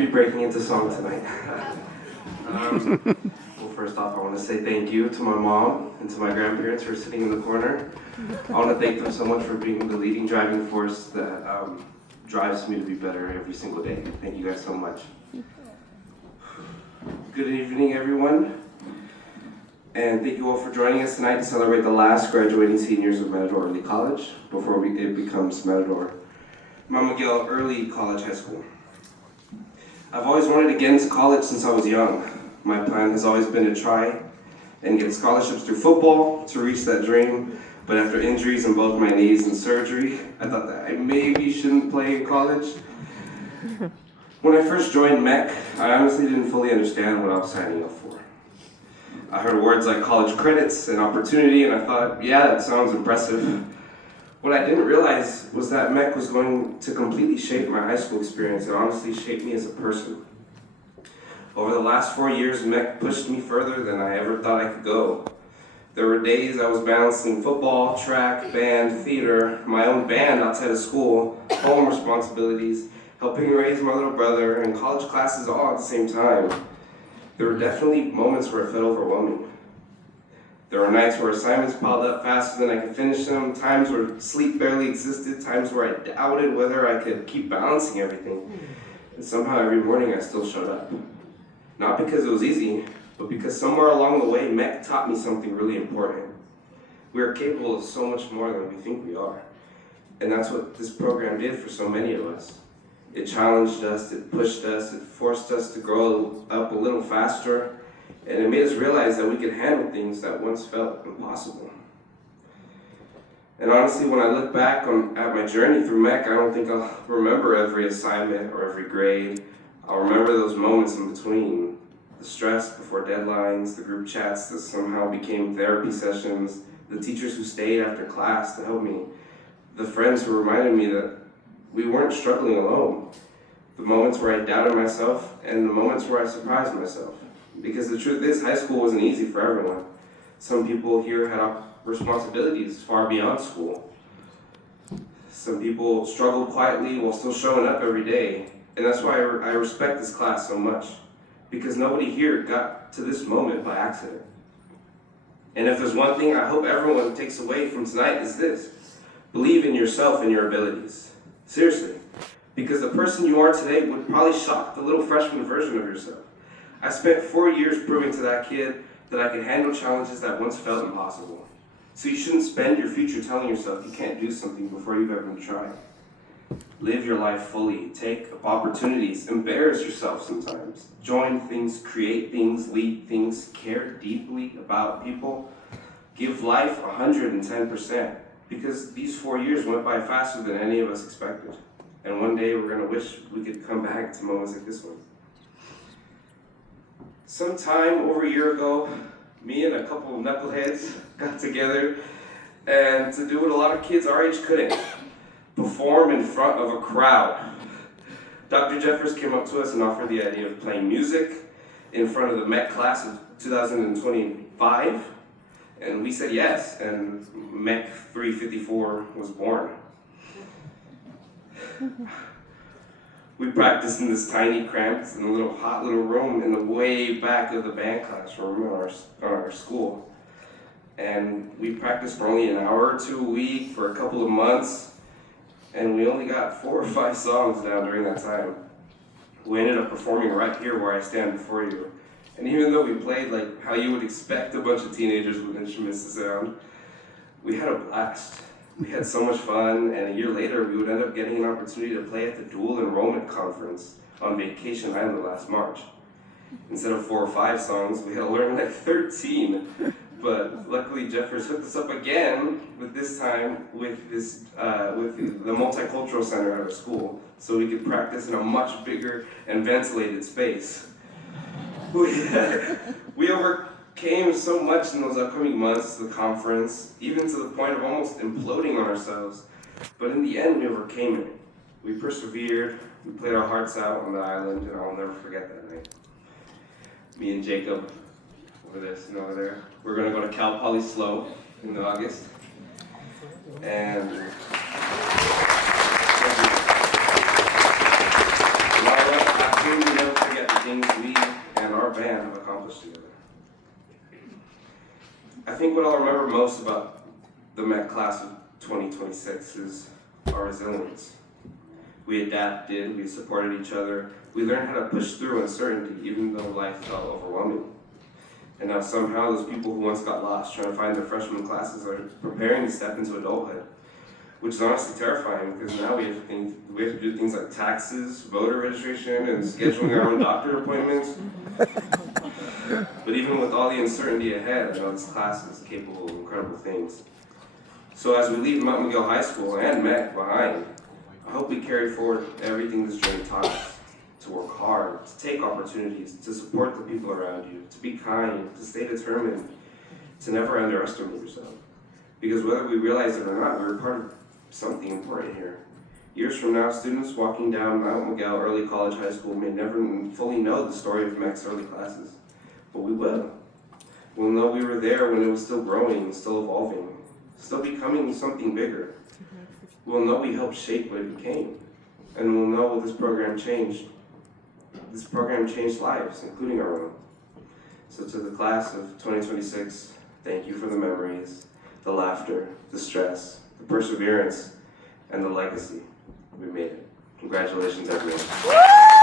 be breaking into song tonight. Well, first off, I want to say thank you to my mom and to my grandparents who are sitting in the corner. I want to thank them so much for being the leading driving force that drives me to be better every single day. Thank you guys so much. Good evening, everyone. And thank you all for joining us tonight to celebrate the last graduating seniors of Matador Early College before it becomes Matador Mount Miguel Early College High School. I've always wanted to get into college since I was young. My plan has always been to try and get scholarships through football to reach that dream, but after injuries in both my knees and surgery, I thought that I maybe shouldn't play in college. When I first joined MEC, I honestly didn't fully understand what I was signing up for. I heard words like college credits and opportunity, and I thought, yeah, that sounds impressive. What I didn't realize was that MEC was going to completely shape my high school experience and honestly shape me as a person. Over the last 4 years, MEC pushed me further than I ever thought I could go. There were days I was balancing football, track, band, theater, my own band outside of school, home responsibilities, helping raise my little brother, and college classes all at the same time. There were definitely moments where it felt overwhelming. There were nights where assignments piled up faster than I could finish them, times where sleep barely existed, times where I doubted whether I could keep balancing everything. And somehow every morning I still showed up. Not because it was easy, but because somewhere along the way, MEC taught me something really important. We are capable of so much more than we think we are. And that's what this program did for so many of us. It challenged us, it pushed us, it forced us to grow up a little faster, and it made us realize that we could handle things that once felt impossible. And honestly, when I look back at my journey through MEC, I don't think I'll remember every assignment or every grade. I'll remember those moments in between. The stress before deadlines, the group chats that somehow became therapy sessions, the teachers who stayed after class to help me, the friends who reminded me that we weren't struggling alone. The moments where I doubted myself and the moments where I surprised myself. Because the truth is, high school wasn't easy for everyone. Some people here had responsibilities far beyond school. Some people struggled quietly while still showing up every day. And that's why I respect this class so much. Because nobody here got to this moment by accident. And if there's one thing I hope everyone takes away from tonight is this: believe in yourself and your abilities. Seriously. Because the person you are today would probably shock the little freshman version of yourself. I spent 4 years proving to that kid that I could handle challenges that once felt impossible. So you shouldn't spend your future telling yourself you can't do something before you've ever tried. Live your life fully. Take opportunities. Embarrass yourself sometimes. Join things, create things, lead things, care deeply about people. Give life 110%. Because these 4 years went by faster than any of us expected. And one day we're going to wish we could come back to moments like this one. Sometime over a year ago, me and a couple of knuckleheads got together and to do what a lot of kids our age couldn't: perform in front of a crowd. Dr. Jeffers came up to us and offered the idea of playing music in front of the MEC class of 2025, and we said yes, and MEC 354 was born. We practiced in this tiny, cramped, and hot little room in the way back of the band classroom in our school. And we practiced for only an hour or two a week for a couple of months, and we only got 4 or 5 songs down during that time. We ended up performing right here where I stand before you. And even though we played like how you would expect a bunch of teenagers with instruments to sound, we had a blast. We had so much fun, and a year later, we would end up getting an opportunity to play at the dual enrollment conference on Vacation Island last March. Instead of 4 or 5 songs, we had to learn like 13. But luckily, Jeffers hooked us up again, with this time with the multicultural center at our school, so we could practice in a much bigger and ventilated space. We overcame so much in those upcoming months, the conference, even to the point of almost imploding on ourselves. But in the end, we overcame it. We persevered, we played our hearts out on the island, and I'll never forget that night. Me and Jacob, over there, we're gonna go to Cal Poly Slow in August. And Laura absolutely things we and our band have accomplished together. I think what I'll remember most about the MEC class of 2026 is our resilience. We adapted, we supported each other, we learned how to push through uncertainty even though life felt overwhelming. And now somehow those people who once got lost trying to find their freshman classes are preparing to step into adulthood, which is honestly terrifying because now we have to do things like taxes, voter registration, and scheduling our own doctor appointments. But even with all the uncertainty ahead, I know this class is capable of incredible things. So as we leave Mount Miguel High School and MEC behind, I hope we carry forward everything this journey taught us. To work hard, to take opportunities, to support the people around you, to be kind, to stay determined, to never underestimate yourself. Because whether we realize it or not, we're part of something important here. Years from now, students walking down Mount Miguel Early College High School may never fully know the story of MEC's early classes, but we will. We'll know we were there when it was still growing, still evolving, still becoming something bigger. We'll know we helped shape what it became, and we'll know this program changed. This program changed lives, including our own. So to the class of 2026, thank you for the memories, the laughter, the stress, the perseverance, and the legacy. We made it. Congratulations, everyone.